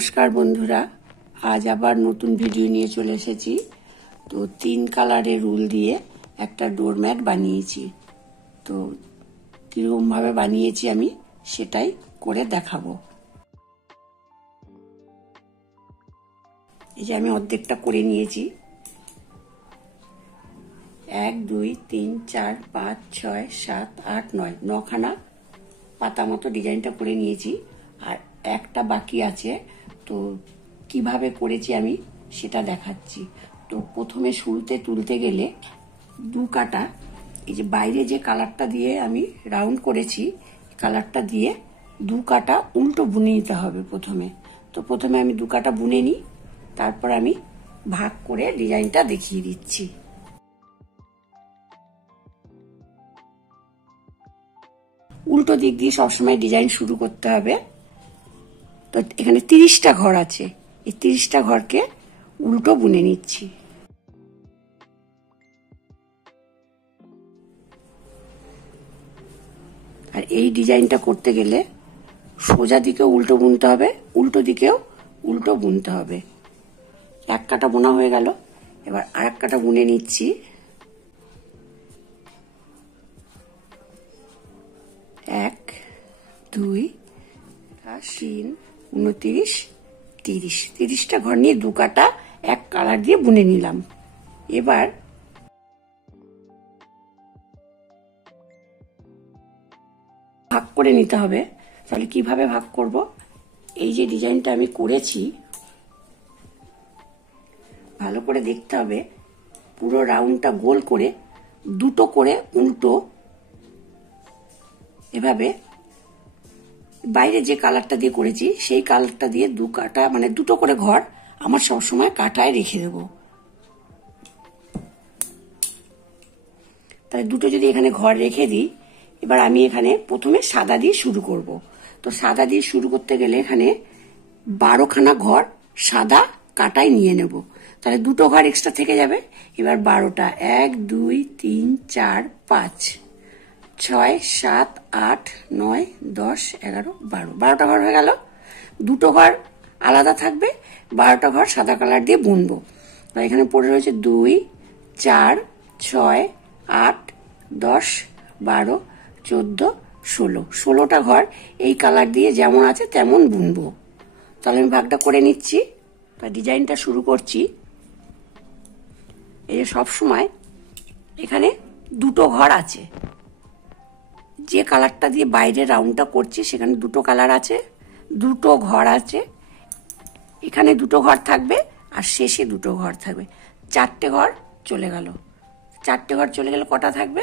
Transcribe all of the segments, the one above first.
নমস্কার বন্ধুরা, আজ আবার নতুন ভিডিও নিয়ে চলে এসেছি। তো 3 কালারের উল দিয়ে একটা ডোরম্যাট বানিয়েছি। তো কিরকম ভাবে বানিয়েছি আমি সেটাই করে দেখাবো। এই যে আমি অর্ধেকটা করে নিয়েছি। 1 2 3 4 5 6 7 8 9 9খানা পাতা মতো ডিজাইনটা করে নিয়েছি। আর একটা বাকি আছে, তো কিভাবে করেছি আমি সেটা দেখাচ্ছি। তো প্রথমে শুরুতে তুলতে গেলে 2 কাটা, এই যে বাইরে যে কালারটা দিয়ে আমি রাউন্ড করেছি কালারটা দিয়ে 2 কাটা উল্টো বুনে নিতে হবে প্রথমে। তো প্রথমে আমি 2 কাটা বুনে নিই, তারপর আমি ভাগ করে ডিজাইনটা দেখিয়ে দিচ্ছি। উল্টো দিক দিয়ে সবসময় ডিজাইন শুরু করতে হবে। তো এখানে 30টা ঘর আছে, এই 30টা ঘরকে উল্টো বুনে নিচ্ছি। আর এই ডিজাইনটা করতে গেলে সোজা দিকেও উল্টো বুনতে হবে, উল্টো দিকেও উল্টো বুনতে হবে। 1 কাটা বোনা হয়ে গেল, এবার আরেক কাটা বুনে নিচ্ছি। 1 2 3 29 30 30টা ঘর নিয়ে 2 কাটা এক কালার দিয়ে বুনে নিলাম। এবার ভাগ করে নিতে হবে। তাহলে কিভাবে ভাগ করব? এই যে ডিজাইনটা আমি করেছি ভালো করে দেখতে হবে, পুরো রাউন্ডটা গোল করে 2টো করে উল্টো এভাবে বাইরে যে কালারটা দিয়ে করেছি সেই কালারটা দিয়ে 2 কাটা মানে 2টো করে ঘর আমার সবসময় কাটায় রেখে দেব। তাই 2টো যদি এখানে ঘর রেখে দিই, এবার আমি এখানে প্রথমে সাদা দিয়ে শুরু করব। তো সাদা দিয়ে শুরু করতে গেলে এখানে 12খানা ঘর সাদা কাটায় নিয়ে নেব। তাহলে 2টো ঘর এক্সট্রা থেকে যাবে। এবার 12টা 1 2 3 4 5 6 7 8 9 10 11 12 12টা ঘর হয়ে গেল। 2টো ঘর আলাদা থাকবে, 12টা ঘর সাদা কালার দিয়ে বুনবো। এখানে পড়ে রয়েছে 2 4 6 8 10 12 14 16 16টা ঘর এই কালার দিয়ে যেমন আছে তেমন বুনবো। তাহলে আমি ভাগটা করে নিচ্ছি। ডিজাইনটা শুরু করছি। এই যে সবসময় এখানে 2টো ঘর আছে, যে কালারটা দিয়ে বাইরে রাউন্ডটা করছি সেখানে 2টো কালার আছে, 2টো ঘর আছে। এখানে 2টো ঘর থাকবে আর শেষে 2টো ঘর থাকবে। 4টে ঘর চলে গেল। 4টে ঘর চলে গেলে কটা থাকবে?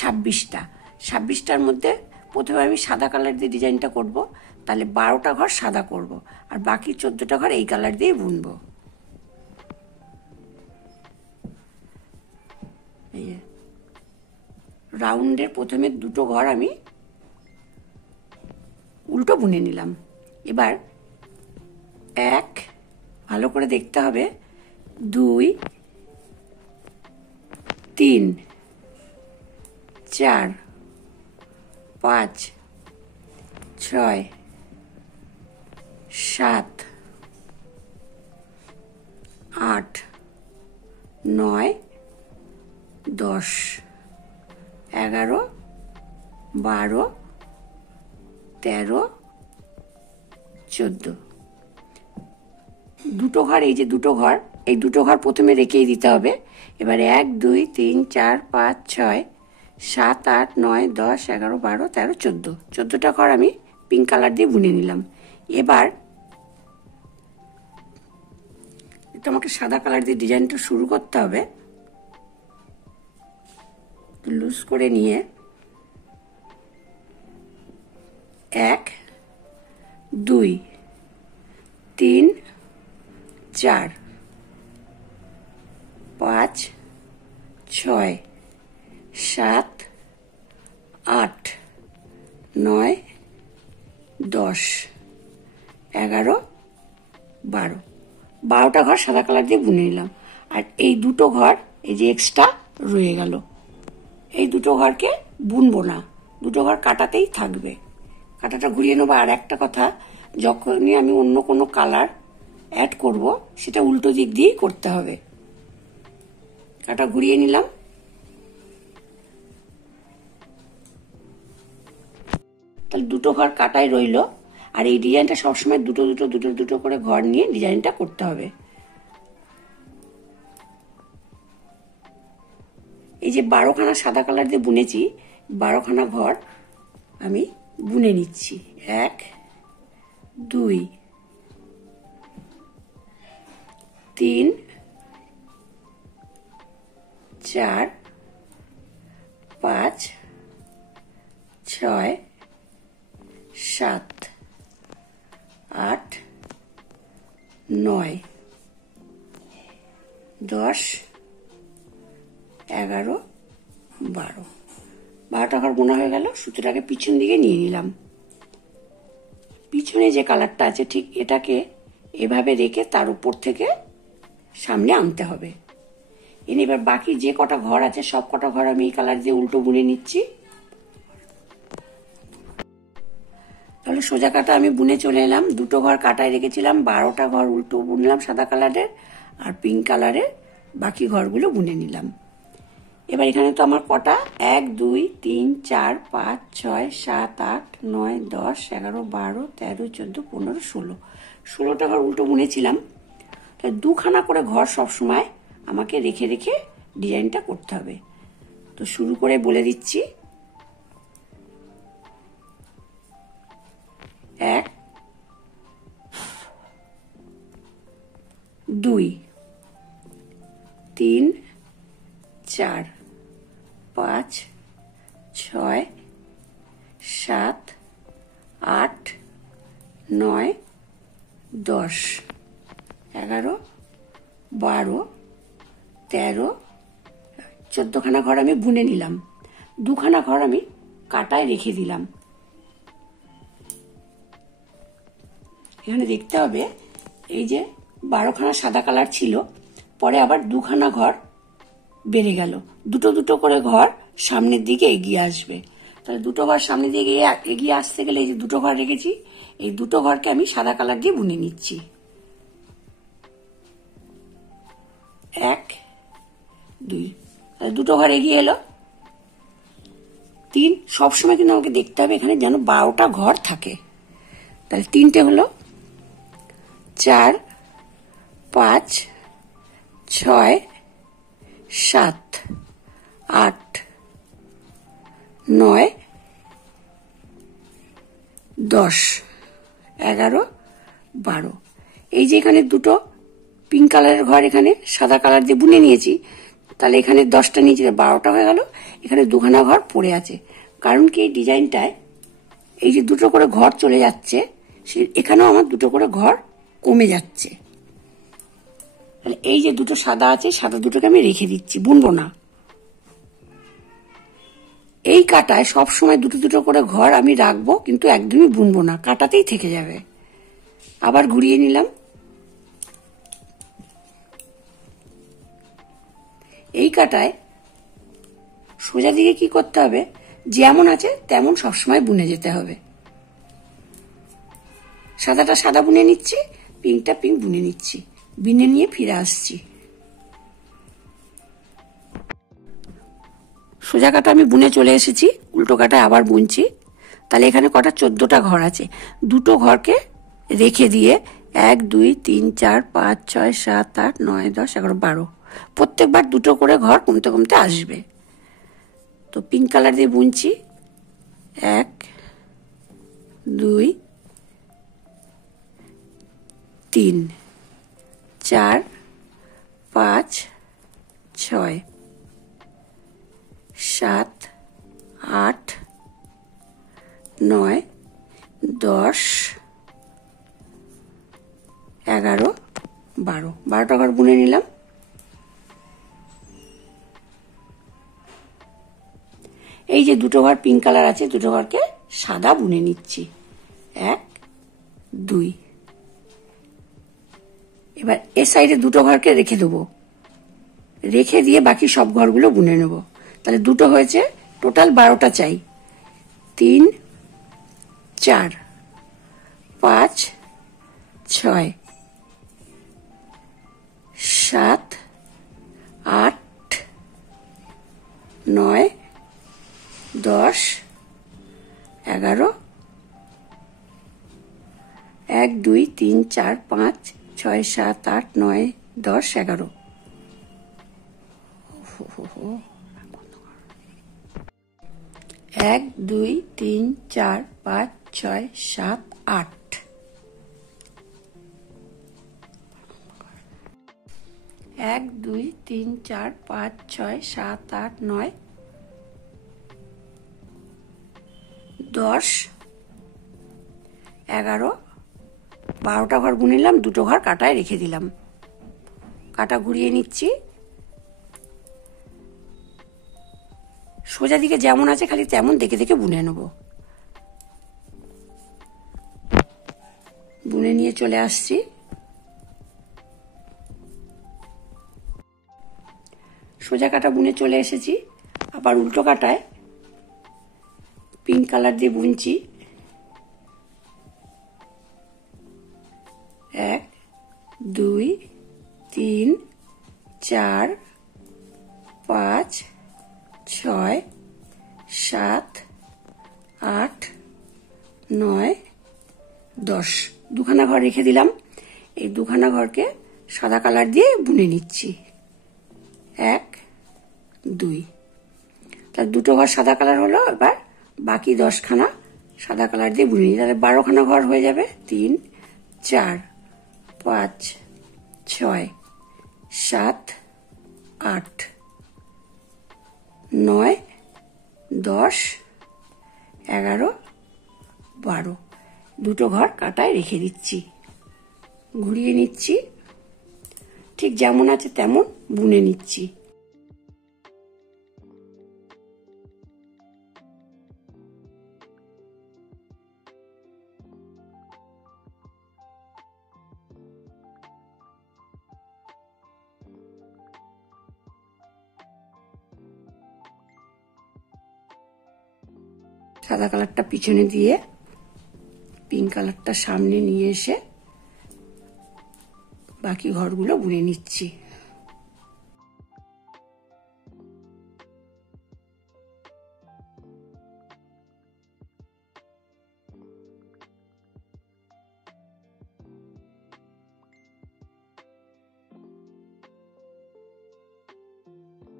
26টা। 26টার মধ্যে প্রথমে আমি সাদা কালার দিয়ে ডিজাইনটা করব। তাহলে 12টা ঘর সাদা করব আর বাকি 14টা ঘর এই কালার দিয়ে বুনবো। এই রাউন্ডের প্রথমে 2টো ঘর আমি উল্টো বুনে নিলাম। এবার 1 ভালো করে দেখতে হবে, 2 3 4 5 6 7 8 9 10 11 12 13 14 2টো ঘর, এই যে 2টো ঘর, এই 2টো ঘর প্রথমে রেখেই দিতে হবে। এবার 1 2 3 4 5 6 7 8 9 10 11 12 13 14 14টা ঘর আমি পিঙ্ক কালার দিয়ে বুনে নিলাম। এবার আমাকে সাদা কালার দিয়ে ডিজাইনটা শুরু করতে হবে। লুজ করে নিয়ে 1 2 3 4 5 6 7 8 9 10 11 12 12টা ঘর সাদা কালার দিয়ে বুনে নিলাম। আর এই 2টো ঘর এই যে এক্সট্রা রয়ে গেল, এই 2টো ঘরকে বুনবো না, 2টো ঘর কাটাতেই থাকবে। কাটাটা ঘুরিয়ে নেবো। আর একটা কথা, যখনই আমি অন্য কোনো কালার অ্যাড করব সেটা উল্টো দিক দিয়েই করতে হবে। কাটা ঘুরিয়ে নিলাম। তাহলে দুটো ঘর কাটাই রইলো। আর এই ডিজাইনটা সবসময় দুটো দুটো দুটো দুটো করে ঘর নিয়ে ডিজাইনটা করতে হবে। এই যে 12খানা সাদা কালার দিয়ে বুনেছি, 12খানা ঘর আমি বুনে নিচ্ছি। 1 2 3 4 5 6 7 8 9 10 11 12। 12টা ঘর বোনা হয়ে গেল। সুতোটাকে পিছন দিকে নিয়ে নিলাম। পিছনে যে কালারটা আছে ঠিক এটাকে এভাবে রেখে তার উপর থেকে সামনে আনতে হবে। এবার বাকি যে কটা ঘর আছে সব কটা ঘর আমি এই কালার দিয়ে উল্টো বুনে নিচ্ছি। তাহলে সোজা কাটা আমি বুনে চলে এলাম। দুটো ঘর কাটায় রেখেছিলাম, 12টা ঘর উল্টো বুনলাম সাদা কালারের, আর পিঙ্ক কালারের বাকি ঘরগুলো বুনে নিলাম। এবার এখানে তো আমার কটা 1 2 3 4 5 6 7 8 9 10 11 12 13 14 15 16। 16টা ঘর উল্টো বুনেছিলাম। দুখানা করে ঘর সবসময় আমাকে রেখে রেখে ডিজাইনটা করতে হবে। তো শুরু করে বলে দিচ্ছি। 1 2 3 4 5 6 7 8 9 10 11 12 13 14খানা ঘর আমি বুনে নিলাম। দুখানা ঘর আমি কাটায় রেখে দিলাম। এখানে দেখতে হবে এই যে 12খানা সাদা কালার ছিল, পরে আবার দুখানা ঘর বেড়ে গেল। দুটো দুটো করে ঘর সামনের দিকে এগিয়ে আসবে। তাহলে দুটো ঘর সামনের দিকে এগিয়ে আসতে গেলে এই যে দুটো ঘর রেখেছি, এই দুটো ঘরকে আমি সাদা কালার দিয়ে বুনে নিচ্ছি। 1 2, দুটো ঘর এগিয়ে এলো। 3, সবসময় কিন্তু আমাকে দেখতে হবে এখানে যেন 12টা ঘর থাকে। তাহলে 3টে হলো, 4 5 6 7 8 9 10 11 12। এই যে এখানে দুটো পিঙ্ক কালারের ঘর এখানে সাদা কালার দিয়ে বুনে নিয়েছি, তাহলে এখানে 10টা নিচে 12টা হয়ে গেল। এখানে দুখানা ঘর পড়ে আছে, কারণ কি এই ডিজাইনটায় এই যে দুটো করে ঘর চলে যাচ্ছে, এখানেও আমার দুটো করে ঘর কমে যাচ্ছে। তাহলে এই যে দুটো সাদা আছে, সাদা দুটোকে আমি রেখে দিচ্ছি, বুনবো না। এই কাটায় সবসময় দুটো দুটো করে ঘর আমি রাখবো, কিন্তু একদমই বুনবো না, কাটাতেই থেকে যাবে। আবার ঘুরিয়ে নিলাম। এই কাটায় সোজা দিকে কি করতে হবে, যেমন আছে তেমন সবসময় বুনে যেতে হবে। সাদাটা সাদা বুনে নিচ্ছি, পিঙ্কটা পিঙ্ক বুনে নিচ্ছি, বুনে নিয়ে ফিরে আসছি। সোজা কাটা আমি বুনে চলে এসেছি, উল্টো কাটা আবার বুনছি। তাহলে এখানে কটা 14টা ঘর আছে, দুটো ঘরকে রেখে দিয়ে 1 2 3 4 5 6 7 8 9 10 11 12 প্রত্যেকবার দুটো করে ঘর কমতে কমতে আসবে। তো পিঙ্ক কালার দিয়ে বুনছি। 1 2 3 4 5 6 7 8 9 10 11 12। 12টা ঘর বুনে নিলাম। এই যে দুটো ঘর পিঙ্ক কালার আছে, দুটো ঘরকে সাদা বুনে নিচ্ছি। 1 2। এবার এর সাইডে দুটো ঘরকে রেখে দেবো, রেখে দিয়ে বাকি সব ঘরগুলো বুনে নেব। তাহলে দুটো হয়েছে, টোটাল 12টা চাই। 3 4 5 6 7 8 9 10 11 1 2 3 4 5 6 7 8 9 10 11 1 2 3 4 5 6 7 8 1 2 3 4 5 6 7 8 9 10 11 12টা ঘর বুনে নিলাম, দুটো ঘর কাটায় রেখে দিলাম। কাটা ঘুরিয়ে নিচ্ছি, সোজা দিকে যেমন আছে খালি তেমন দেখে দেখে বুনে নেব। বুনে নিয়ে চলে আসছি। সোজা কাটা বুনে চলে এসেছি, আবার উল্টো কাটায় পিঙ্ক কালার দিয়ে বুনছি। 1 2 3 4 5 6 7 8 9 10 দুখানা ঘর রেখে দিলাম। এই দুখানা ঘরকে সাদা কালার দিয়ে বুনে নিচ্ছি। 1 2 তার দুটো ঘর সাদা কালার হলো। এবার বাকি 10খানা সাদা কালার দিয়ে বুনে নিই, তাহলে 12খানা ঘর হয়ে যাবে। 3 4 5 6 7 8 9 10 11 12 দুটো ঘর কাটায় রেখে দিচ্ছি। ঘুরিয়ে নিচ্ছি, ঠিক যেমন আছে তেমন বুনে নিচ্ছি। সাদা কালারটা পিছনে দিয়ে পিঙ্ক কালারটা সামনে নিয়ে এসে বাকি ঘরগুলো বুনে নিচ্ছি।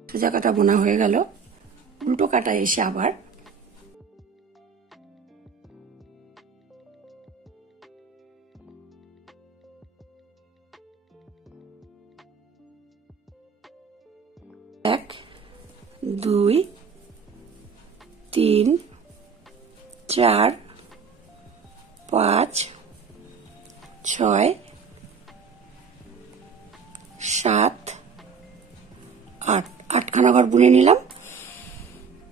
সোজা কাটা বোনা হয়ে গেল, উল্টো কাটা এসে আবার এক 2 3 4 5 6 7 8 8খানা ঘর বুনে নিলাম।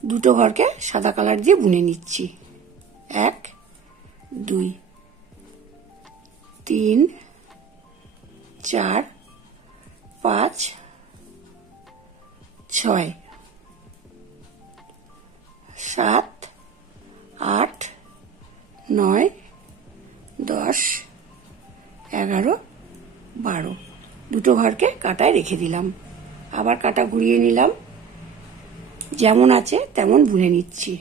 দুটো ঘরকে সাদা কালার দিয়ে বুনে নিচ্ছি। 1 2 3 4 5 6 7 8 9 10 11 12 দুটো ঘরকে কাটায় রেখে দিলাম। আবার কাটা ঘুরিয়ে নিলাম, যেমন আছে তেমন বুনে নিচ্ছি।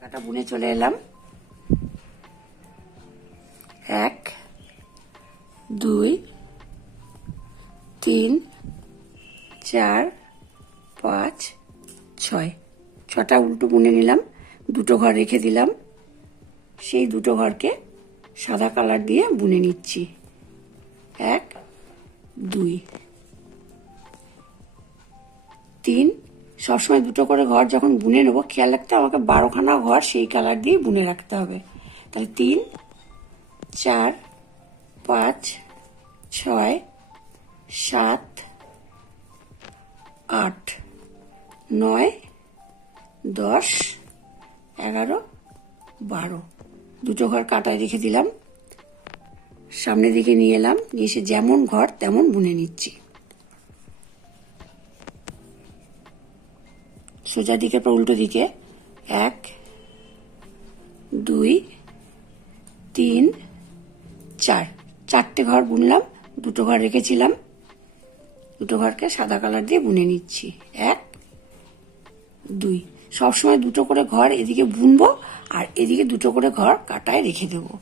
কাটা বুনে চলে এলাম। 1 2 3 4 5 6 ছটা উল্টো বুনে নিলাম। দুটো ঘর রেখে দিলাম, সেই দুটো ঘরকে সাদা কালার দিয়ে বুনে নিচ্ছি। 1 2 3 সবসময় দুটো করে ঘর যখন বুনে নেবো খেয়াল রাখতে আমাকে 12খানা ঘর সেই কালার দিয়ে বুনে রাখতে হবে। তাহলে 3 4 5 6 7 8 9 10 11 12 দুটো ঘর কাটায় রেখে দিলাম। সামনের দিকে নিয়ে এলাম, নিয়ে এসে যেমন ঘর তেমন বুনে নিচ্ছি। সোজা দিকে পর উল্টো দিকে 1 2 3 4 চারটে ঘর বুনলাম, দুটো ঘর রেখেছিলাম, দুটো ঘরকে সাদা কালার দিয়ে বুনে নিচ্ছি। 1 2 সবসময় দুটো করে ঘর এদিকে বুনবো আর এদিকে দুটো করে ঘর কাটায় রেখে দেবো।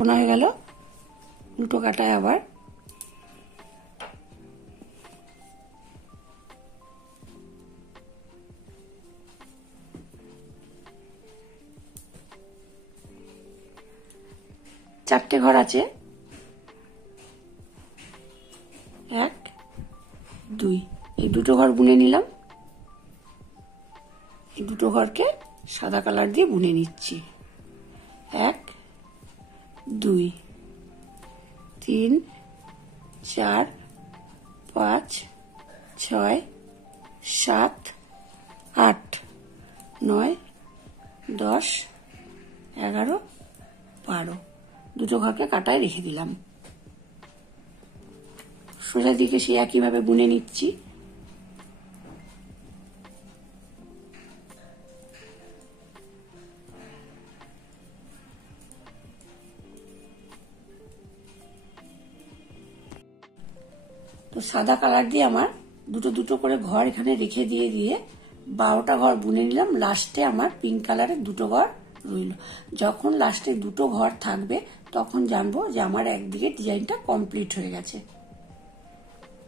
বোনা হয়ে গেল, উল্টো কাটায় আবার চারটে ঘর আছে, 1 2 এই দুটো ঘর বুনে নিলাম, এই দুটো ঘরকে সাদা কালার দিয়ে বুনে নিচ্ছি। 1 2 3 4 5 6 7 8 9 10 11 12 দুটো ঘরকে কাটায় রেখে দিলাম। সোজা দিকে সে একইভাবে বুনে নিচ্ছি। তো সাদা কালার দিয়ে আমার দুটো দুটো করে ঘর এখানে রেখে দিয়ে 12টা ঘর বুনে নিলাম। লাস্টে আমার পিঙ্ক কালারের দুটো ঘর রইল। যখন লাস্টে দুটো ঘর থাকবে তখন জানবো যে আমার একদিকে ডিজাইনটা কমপ্লিট হয়ে গেছে।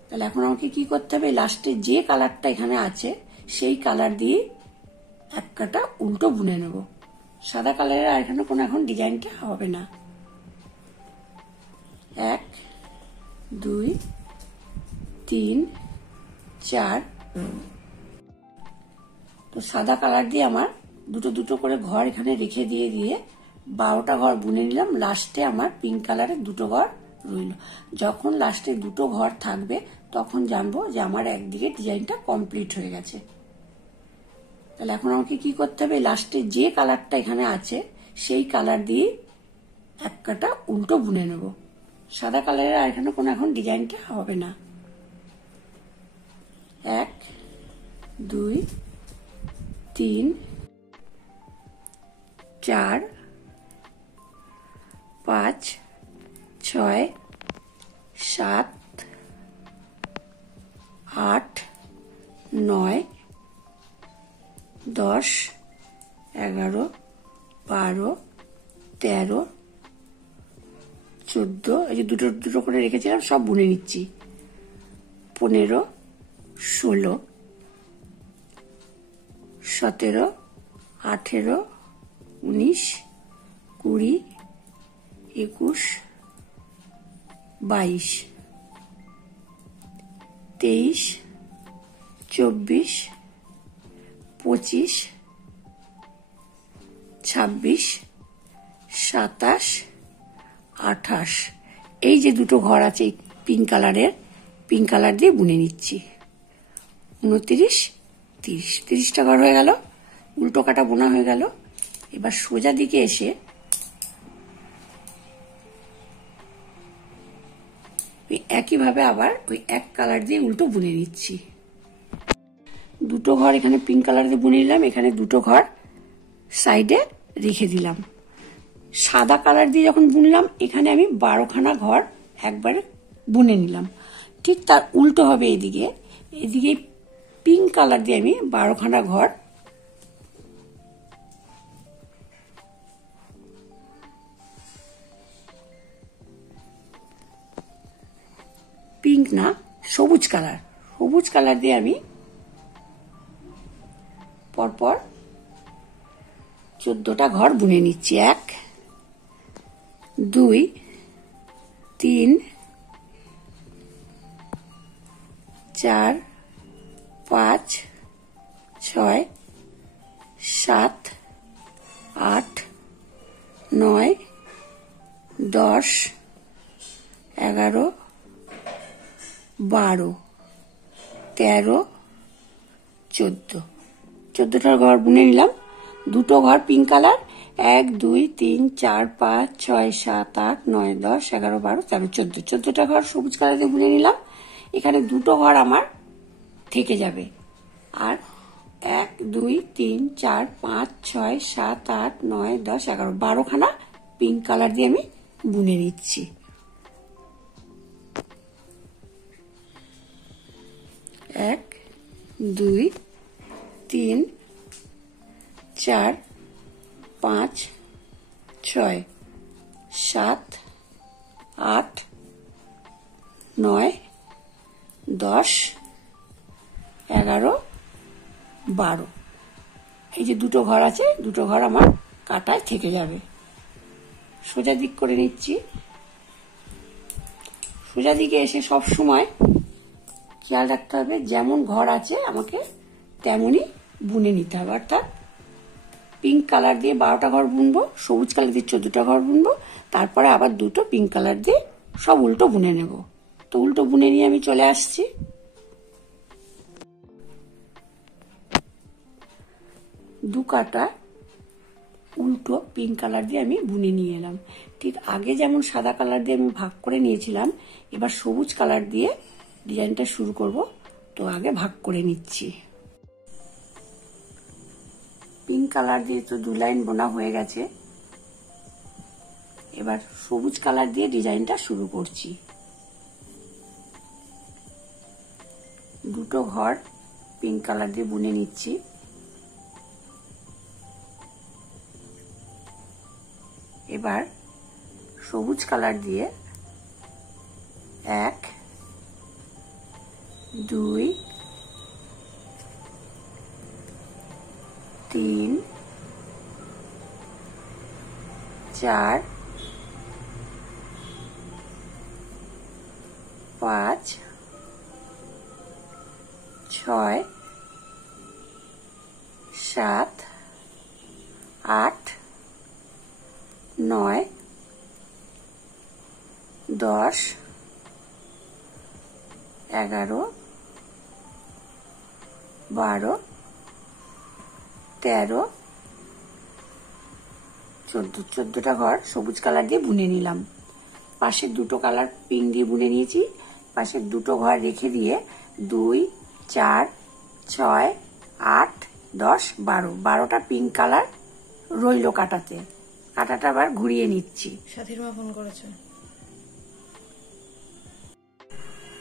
তাহলে এখন আমাকে কি করতে হবে, লাস্টে যে কালারটা এখানে আছে সেই কালার দিয়ে এক কাটা উল্টো বুনে নেব। সাদা কালারের আর এখানে কোনো এখন ডিজাইনটা হবে না। 1 2 3 4 তো সাদা কালার দিয়ে আমার দুটো দুটো করে ঘর এখানে রেখে দিয়ে 12টা ঘর বুনে নিলাম। লাস্টে আমার পিঙ্ক কালারের দুটো ঘর রইল। যখন লাস্টে দুটো ঘর থাকবে তখন জানবো যে আমার একদিকে ডিজাইনটা কমপ্লিট হয়ে গেছে। তাহলে এখন আমাকে কি করতে হবে, লাস্টে যে কালারটা এখানে আছে সেই কালার দিয়ে এক কাটা উল্টো বুনে নেব। সাদা কালারের আর এখানে কোনো এখন ডিজাইনটা হবে না। 1 2 3 4 5 6 7 8 9 10 11 12 13 14 এই যে দুটো দুটো করে রেখেছিলাম সব বুনে নিচ্ছি। 15 16 17 18 19 20 21 22 23 24 25 26 27 28 এই যে দুটো ঘর আছে পিঙ্ক কালারের, পিঙ্ক কালার দিয়ে বুনে নিচ্ছি। 29 30 30টা ঘর হয়ে গেল, উল্টো কাটা বোনা হয়ে গেল। এবার সোজা দিকে এসে ওই একইভাবে আবার ওই এক কালার দিয়ে উল্টো বুনে নিচ্ছি। দুটো ঘর এখানে পিঙ্ক কালার দিয়ে বুনে নিলাম, এখানে দুটো ঘর সাইডে রেখে দিলাম। সাদা কালার দিয়ে যখন বুনলাম এখানে আমি 12খানা ঘর একবারে বুনে নিলাম। ঠিক তার উল্টো হবে এদিকে, এদিকে পিঙ্ক কালার দিয়ে আমি 12খানা ঘর পিঙ্ক না সবুজ কালার দিয়ে আমি পরপর 14টা ঘর বুনে নিচ্ছি। 1 2 3 4 5 6 7 8 9 10 11 12 13 14টা ঘর বুনে নিলাম। দুটো ঘর পিঙ্ক কালার, 1 2 3 4 5 6 7 8 9 10 11 12 13 14, 14টা ঘর সবুজ কালার দিয়ে বুনে নিলাম। এখানে দুটো ঘর আমার থেকে যাবে। আর 1 2 3 4 5 6 7 8 9 10 11 12খানা পিঙ্ক কালার দিয়ে আমি বুনে নিচ্ছি। 1 2 3 4 5 6 7 8 9 10 11 12। এই যে দুটো ঘর আছে, দুটো ঘর আমার কাটায় থেকে যাবে। সোজা দিক করে নিচ্ছি। সোজা দিকে এসে সব সময় খেয়াল রাখতে হবে যেমন ঘর আছে আমাকে তেমনই বুনে নিতে হবে। অর্থাৎ পিঙ্ক কালার দিয়ে 12টা ঘর বুনবো, সবুজ কালার দিয়ে 14টা ঘর বুনবো, তারপরে আবার দুটো পিঙ্ক কালার দিয়ে সব উল্টো বুনে নেব। তো উল্টো বুনে নিয়ে আমি চলে আসছি। দু কাটা উল্টো পিঙ্ক কালার দিয়ে আমি বুনে নিয়ে এলাম। ঠিক আগে যেমন সাদা কালার দিয়ে আমি ভাগ করে নিয়েছিলাম, এবার সবুজ কালার দিয়ে ডিজাইনটা শুরু করব। তো আগে ভাগ করে নিচ্ছি। পিঙ্ক কালার দিয়ে তো 2 লাইন বোনা হয়ে গেছে, এবার সবুজ কালার দিয়ে ডিজাইনটা শুরু করছি। দুটো ঘর পিঙ্ক কালার দিয়ে বুনে নিচ্ছি। এবার সবুজ কালার দিয়ে 1 2 3 4 5 6 7 8 9 10 11 12 13 14, 14টা ঘর সবুজ কালার দিয়ে বুনে নিলাম। পাশের দুটো কালার পিঙ্ক দিয়ে বুনে নিয়েছি। পাশের দুটো ঘর রেখে দিয়ে 2 4 6 8 10 12, 12টা পিঙ্ক কালার রইল কাটাতে। কাটাটা আবার ঘুরিয়ে নিচ্ছি। সাথীর মা ফোন করেছে।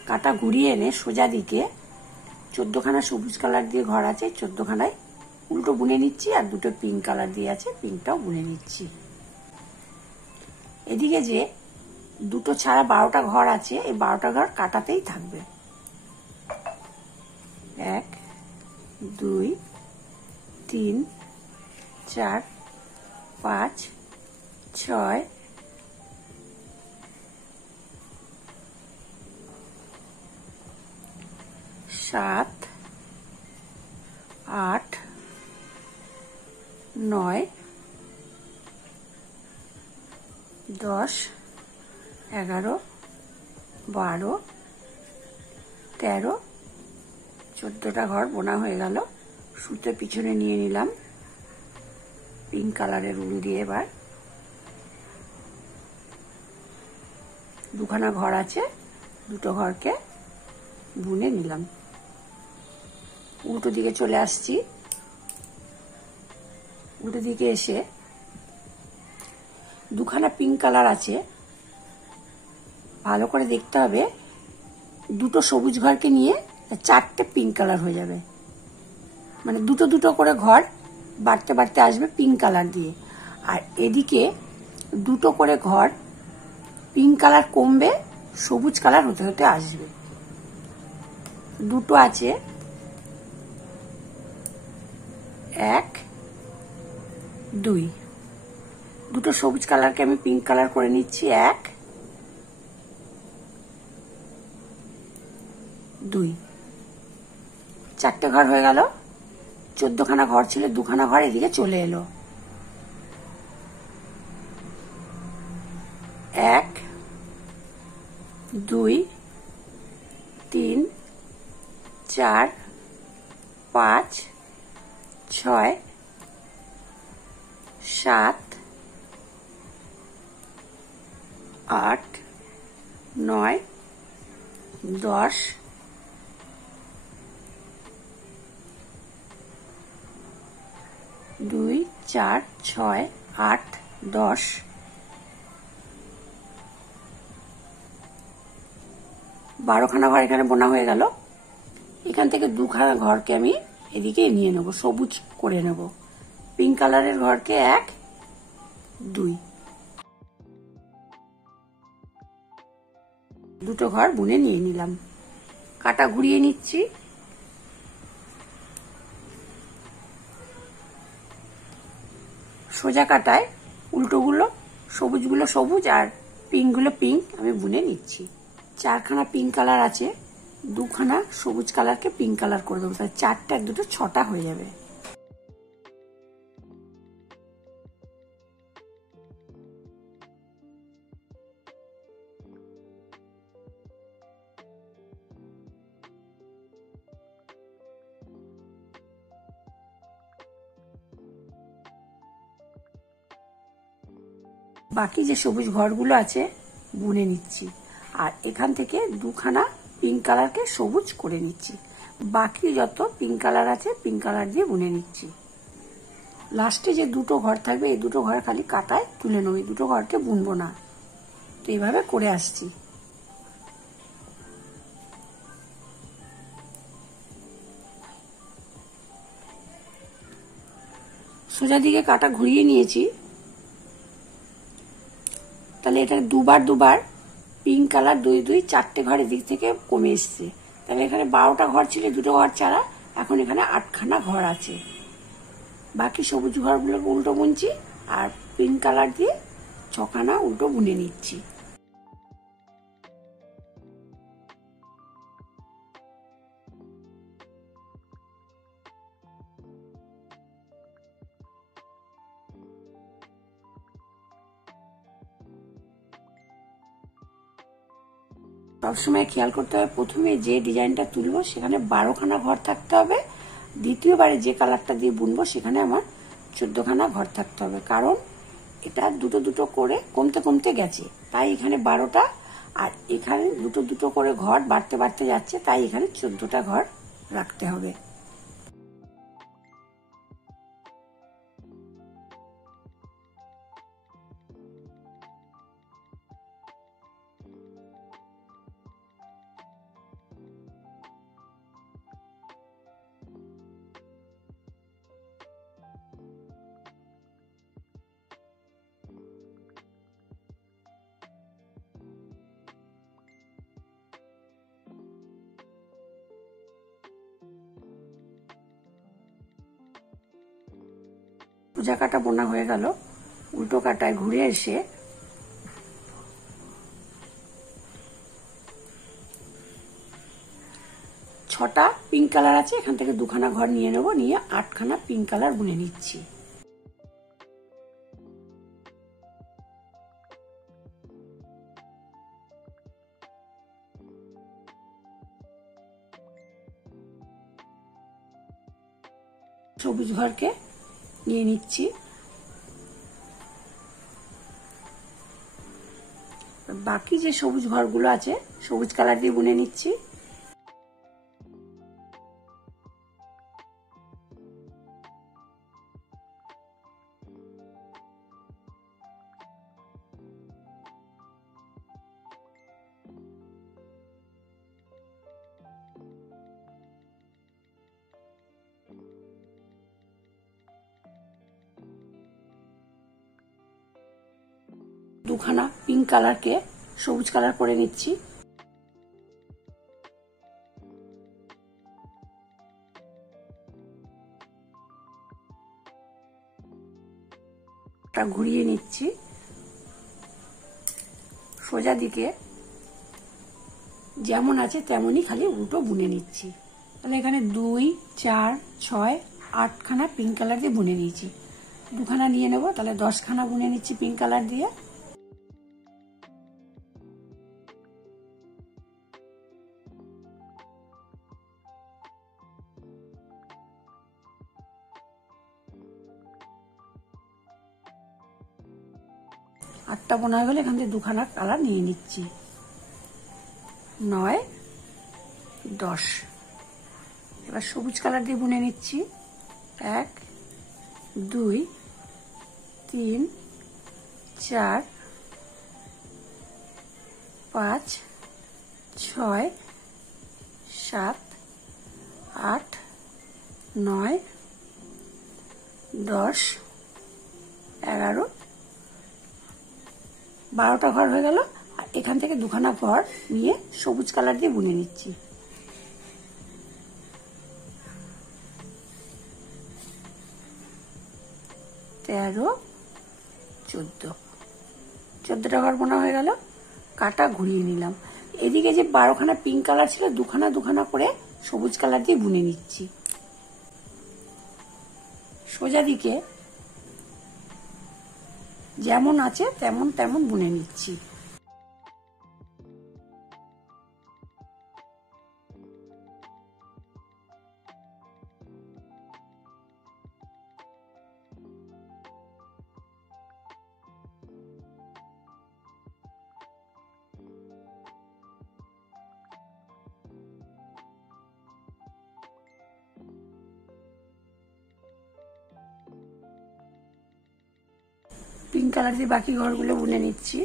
কাটা ঘুরিয়ে এনে সোজা দিকে 14খানা সবুজ কালার দিয়ে ঘর আছে, 14খানায় উল্টো বুনে নিচ্ছি। আর দুটো পিঙ্ক কালার দিয়ে আছে, পিঙ্কটাও বুনে নিচ্ছি। এদিকে যে দুটো ছাড়া 12টা ঘর আছে, এই 12টা ঘর কাটাতেই থাকবে। 1 2 3 4 5 6 7 8 9 10 11 12 13 14টা ঘর বোনা হয়ে গেল। সুতো পিছনে নিয়ে নিলাম পিঙ্ক কালারের উল দিয়ে। এবার দুখানা ঘর আছে, দুটো ঘরকে বুনে নিলাম। উল্টো দিকে চলে আসছি। উল্টো দিকে এসে দুখানা পিঙ্ক কালার আছে, ভালো করে দেখতে হবে। দুটো সবুজ ঘরকে নিয়ে 4টে পিঙ্ক কালার হয়ে যাবে, মানে দুটো দুটো করে ঘর বাড়তে বাড়তে আসবে পিঙ্ক কালার দিয়ে। আর এদিকে দুটো করে ঘর পিঙ্ক কালার কমবে, সবুজ কালার হতে হতে আসবে। দুটো আছে, 1 2, দুটো সবুজ কালারকে আমি পিঙ্ক কালার করে নিচ্ছি। 1 2, 4টে ঘর হয়ে গেল। 14খানা ঘর ছিল, 2খানা ঘর এদিকে চলে এলো। 1 2 3 4 5 6 7 8 9 10 2 4 6 8 10, 12খানা ঘর এখানে বোনা হয়ে গেল। এখান থেকে 2খানা ঘরকে আমি এদিকে নিয়ে নেব, সবুজ করে নেব। পিঙ্ক কালারের ঘরকে 1 2, দুটো ঘর বুনে নিয়ে নিলাম। কাটা ঘুরিয়ে নিচ্ছি। সোজা কাটায় উল্টোগুলো সবুজগুলো সবুজ আর পিঙ্কগুলো পিঙ্ক আমি বুনে নিচ্ছি। 4খানা পিঙ্ক কালার আছে, 2খানা সবুজ কালারকে পিঙ্ক কালার করে দেবো, তাহলে 4টে আর 2টো 6টা হয়ে যাবে। বাকি যে সবুজ ঘরগুলো আছে বুনে নিচ্ছি, আর এখান থেকে 2খানা পিঙ্ক কালারকে সবুজ করে নিচ্ছি। বাকি যত পিঙ্ক কালার আছে পিঙ্ক কালার দিয়ে বুনে নিচ্ছি। লাস্টে যে দুটো ঘর থাকবে এই দুটো ঘর খালি কাটায় তুলে নেব, এই দুটো ঘরকে বুনবো না। তো এইভাবে করে আসছি। সোজা দিকে কাটা ঘুরিয়ে নিয়েছি, তাহলে এটা দুবার দুবার পিঙ্ক কালার 2 2 4টে ঘর এদিক থেকে কমে এসছে। তাহলে এখানে 12টা ঘর ছিল, দুটো ঘর ছাড়া এখন এখানে 8খানা ঘর আছে। বাকি সবুজ ঘরগুলোকে উল্টো বুনছি আর পিঙ্ক কালার দিয়ে 6খানা উল্টো বুনে নিচ্ছি। সবসময় খেয়াল করতে হবে, প্রথমে যে ডিজাইনটা তুলবো সেখানে 12খানা ঘর থাকতে হবে, দ্বিতীয়বারে যে কালারটা দিয়ে বুনবো সেখানে আমার 14খানা ঘর থাকতে হবে। কারণ এটা দুটো দুটো করে কমতে কমতে গেছে, তাই এখানে 12টা, আর এখানে দুটো দুটো করে ঘর বাড়তে বাড়তে যাচ্ছে, তাই এখানে 14টা ঘর রাখতে হবে। সোজা কাটা বোনা হয়ে গেল। উল্টো কাটায় ঘুরে এসে ছটা পিঙ্ক কালার আছে, এখান থেকে 2খানা ঘর নিয়ে নেব, নিয়ে 8খানা পিঙ্ক কালার বুনে নিচ্ছি। সবুজ ঘরকে নিয়ে নিচ্ছি। বাকি যে সবুজ ঘরগুলো আছে সবুজ কালার দিয়ে বুনে নিচ্ছি। দুখানা পিঙ্ক কালারকে সবুজ কালার করে নিচ্ছি। ঘুরিয়ে নিচ্ছি সোজা দিকে, যেমন আছে তেমনই খালি উল্টো বুনে নিচ্ছি। তাহলে এখানে 2, 4, 6, 8খানা পিঙ্ক কালার দিয়ে বুনে নিয়েছি। দুখানা নিয়ে নেব, তাহলে 10খানা বুনে নিচ্ছি পিঙ্ক কালার দিয়ে। আটটা বোনা হয়ে গেলে এখান থেকে দুখানা কালার নিয়ে নিচ্ছি। 9, 10। এবার সবুজ কালার দিয়ে বুনে নিচ্ছি। 1, 2, 3, 4, 5, 6, 7, 8, 9, 10, 11, 12টা ঘর হয়ে গেল। আর এখান থেকে দুখানা ঘর নিয়ে সবুজ কালার দিয়ে বুনে নিচ্ছি। 13, 14, 14টা ঘর বোনা হয়ে গেল। কাটা ঘুরিয়ে নিলাম। এদিকে যে 12খানা পিঙ্ক কালার ছিল, দুখানা দুখানা করে সবুজ কালার দিয়ে বুনে নিচ্ছি। সোজা দিকে যেমন আছে তেমন তেমন বুনে নিচ্ছি। পিঙ্ক কালার দিয়ে বাকি ঘরগুলো বুনে নিচ্ছি।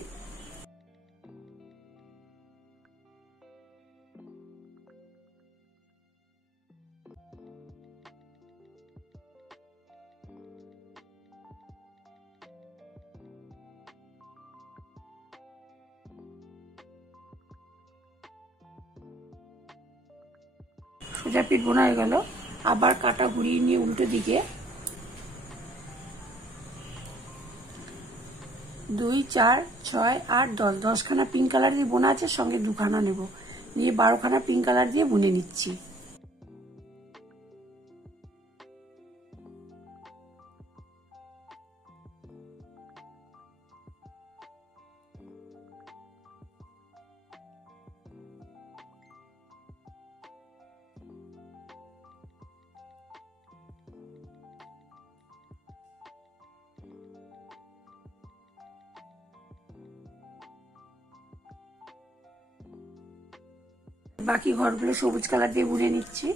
সোজা পিঠ বোনা হয়ে গেল। আবার কাটা ঘুরিয়ে নিয়ে উল্টো দিকে 2, 4, 6, 8, 10, 10খানা পিঙ্ক কালার দিয়ে বোনা আছে, সঙ্গে দুখানা নেব, নিয়ে 12খানা পিঙ্ক কালার দিয়ে বুনে নিচ্ছি। বাকি ঘরগুলো সবুজ কালার দিয়ে বুনে নিচ্ছি।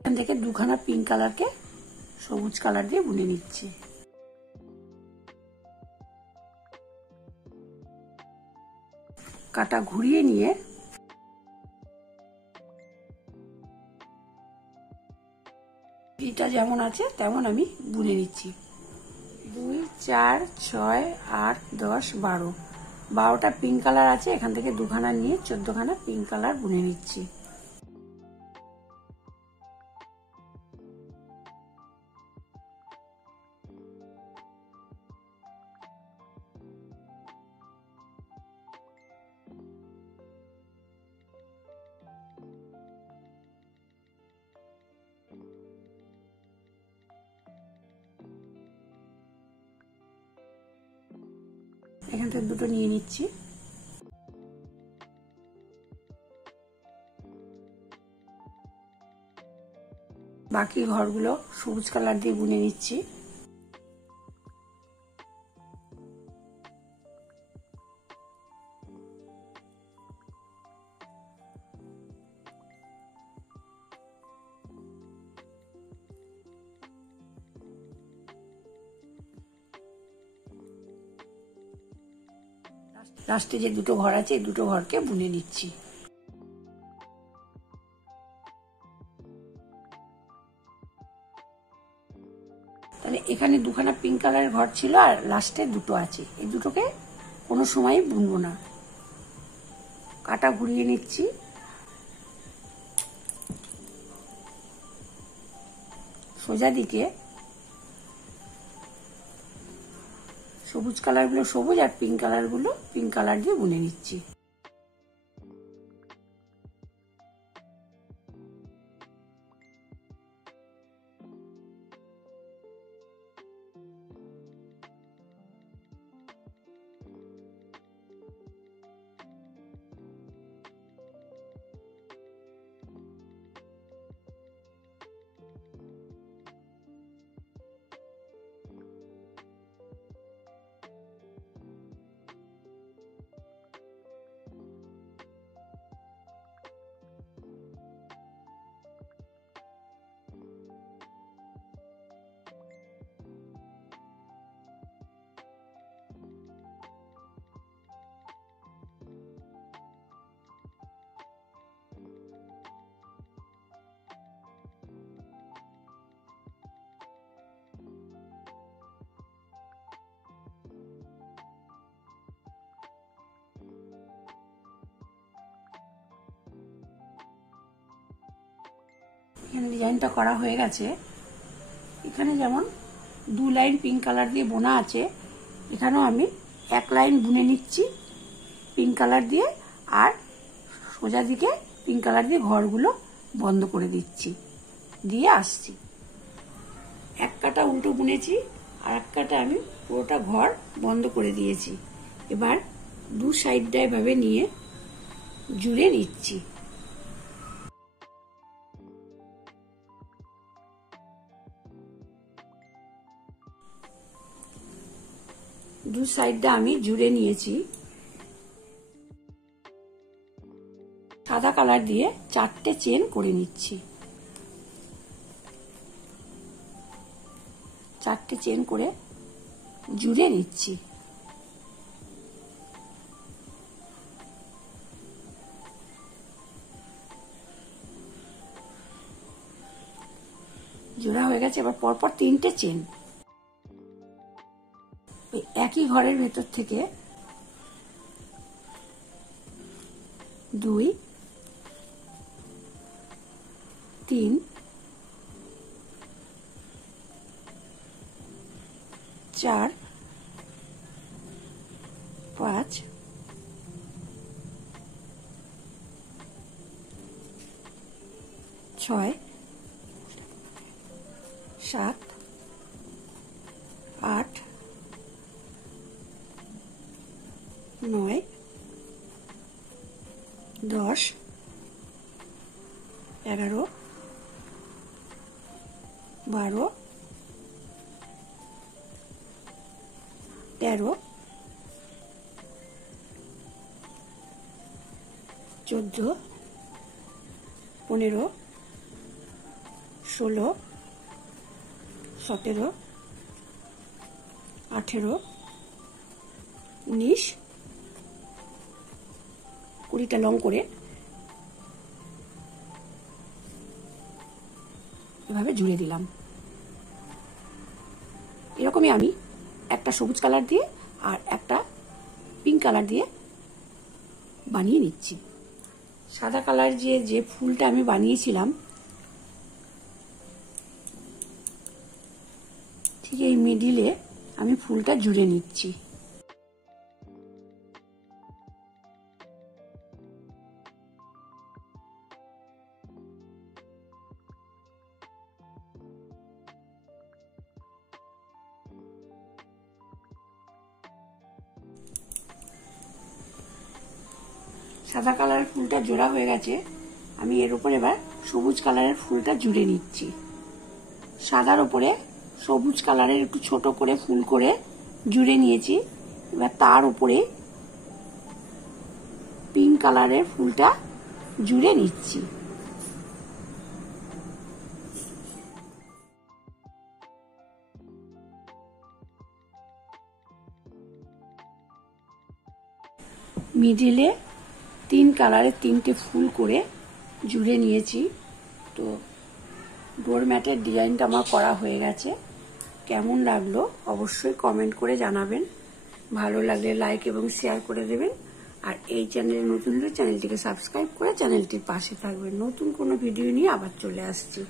এখান থেকে দুখানা পিঙ্ক কালারকে সবুজ কালার দিয়ে বুনে নিচ্ছি। কাটা ঘুরিয়ে নিয়ে এটা যেমন আছে তেমন আমি বুনে নিচ্ছি। 2, 4, 6, 8, 10, 12, 12টা পিঙ্ক কালার আছে, এখান থেকে দুখানা নিয়ে 14খানা পিঙ্ক কালার বুনে নিচ্ছি। এখান থেকে দুটো নিয়ে নিচ্ছি। বাকি ঘরগুলো সবুজ কালার দিয়ে বুনে নিচ্ছি। লাস্টে যে দুটো ঘর আছে এই দুটো ঘরকে বুনে নিচ্ছি। তাহলে এখানে দুখানা পিঙ্ক কালারের ঘর ছিল আর লাস্টে দুটো আছে, এই দুটোকে কোনো সময় বুনবো না। কাটা ঘুরিয়ে নিচ্ছি। সোজা দিকে সবুজ কালারগুলো সবুজ আর পিঙ্ক কালারগুলো পিঙ্ক কালার দিয়ে বুনে নিচ্ছি। এখানে ডিজাইনটা করা হয়ে গেছে। এখানে যেমন 2 লাইন পিঙ্ক কালার দিয়ে বোনা আছে, এখানেও আমি 1 লাইন বুনে নিচ্ছি পিঙ্ক কালার দিয়ে, আর সোজা দিকে পিঙ্ক কালার দিয়ে ঘরগুলো বন্ধ করে দিচ্ছি, দিয়ে আসছি। এক কাটা উল্টো বুনেছি আর এক কাটা আমি পুরোটা ঘর বন্ধ করে দিয়েছি। এবার 2 সাইডটা এভাবে নিয়ে জুড়ে নিচ্ছি। দু সাইডটা আমি জুড়ে নিয়েছি। সাদা কালার দিয়ে 4টে চেন করে নিচ্ছি। 4টে চেন করে জুড়ে নিচ্ছি। জোড়া হয়ে গেছে। এবার পরপর 3টে চেন ওই একই ঘরের ভেতর থেকে 2, 3, 4, 5, 6, 7, 8, 9, 10, 11, 12, 13, 14, 15, 16, 17, 18, 19, 20টা লং করে এভাবে জুড়ে দিলাম। এরকমই আমি একটা সবুজ কালার দিয়ে আর একটা পিঙ্ক কালার দিয়ে বানিয়ে নিচ্ছি। সাদা কালার যে ফুলটা আমি বানিয়েছিলাম ঠিক এই মিডিলে আমি ফুলটা জুড়ে নিচ্ছি। সাদা কালারের ফুলটা জোড়া হয়ে গেছে। আমি এর উপর এবার সবুজ কালারের ফুলটা জুড়ে নিচ্ছি। সাদার উপরে সবুজ কালারের একটু ছোট করে ফুল করে জুড়ে নিয়েছি। এবার তার উপরে পিঙ্ক কালারের ফুলটা জুড়ে নিচ্ছি। মিডিলে 3 কালারের 3টে ফুল করে জুড়ে নিয়েছি। তো ডোরম্যাটের ডিজাইনটা আমার করা হয়ে গেছে। কেমন লাগলো অবশ্যই কমেন্ট করে জানাবেন। ভালো লাগলে লাইক এবং শেয়ার করে দেবেন। আর এই চ্যানেলে নতুন হলে চ্যানেলটিকে সাবস্ক্রাইব করে চ্যানেলটির পাশে থাকবেন। নতুন কোনো ভিডিও নিয়ে আবার চলে আসছি।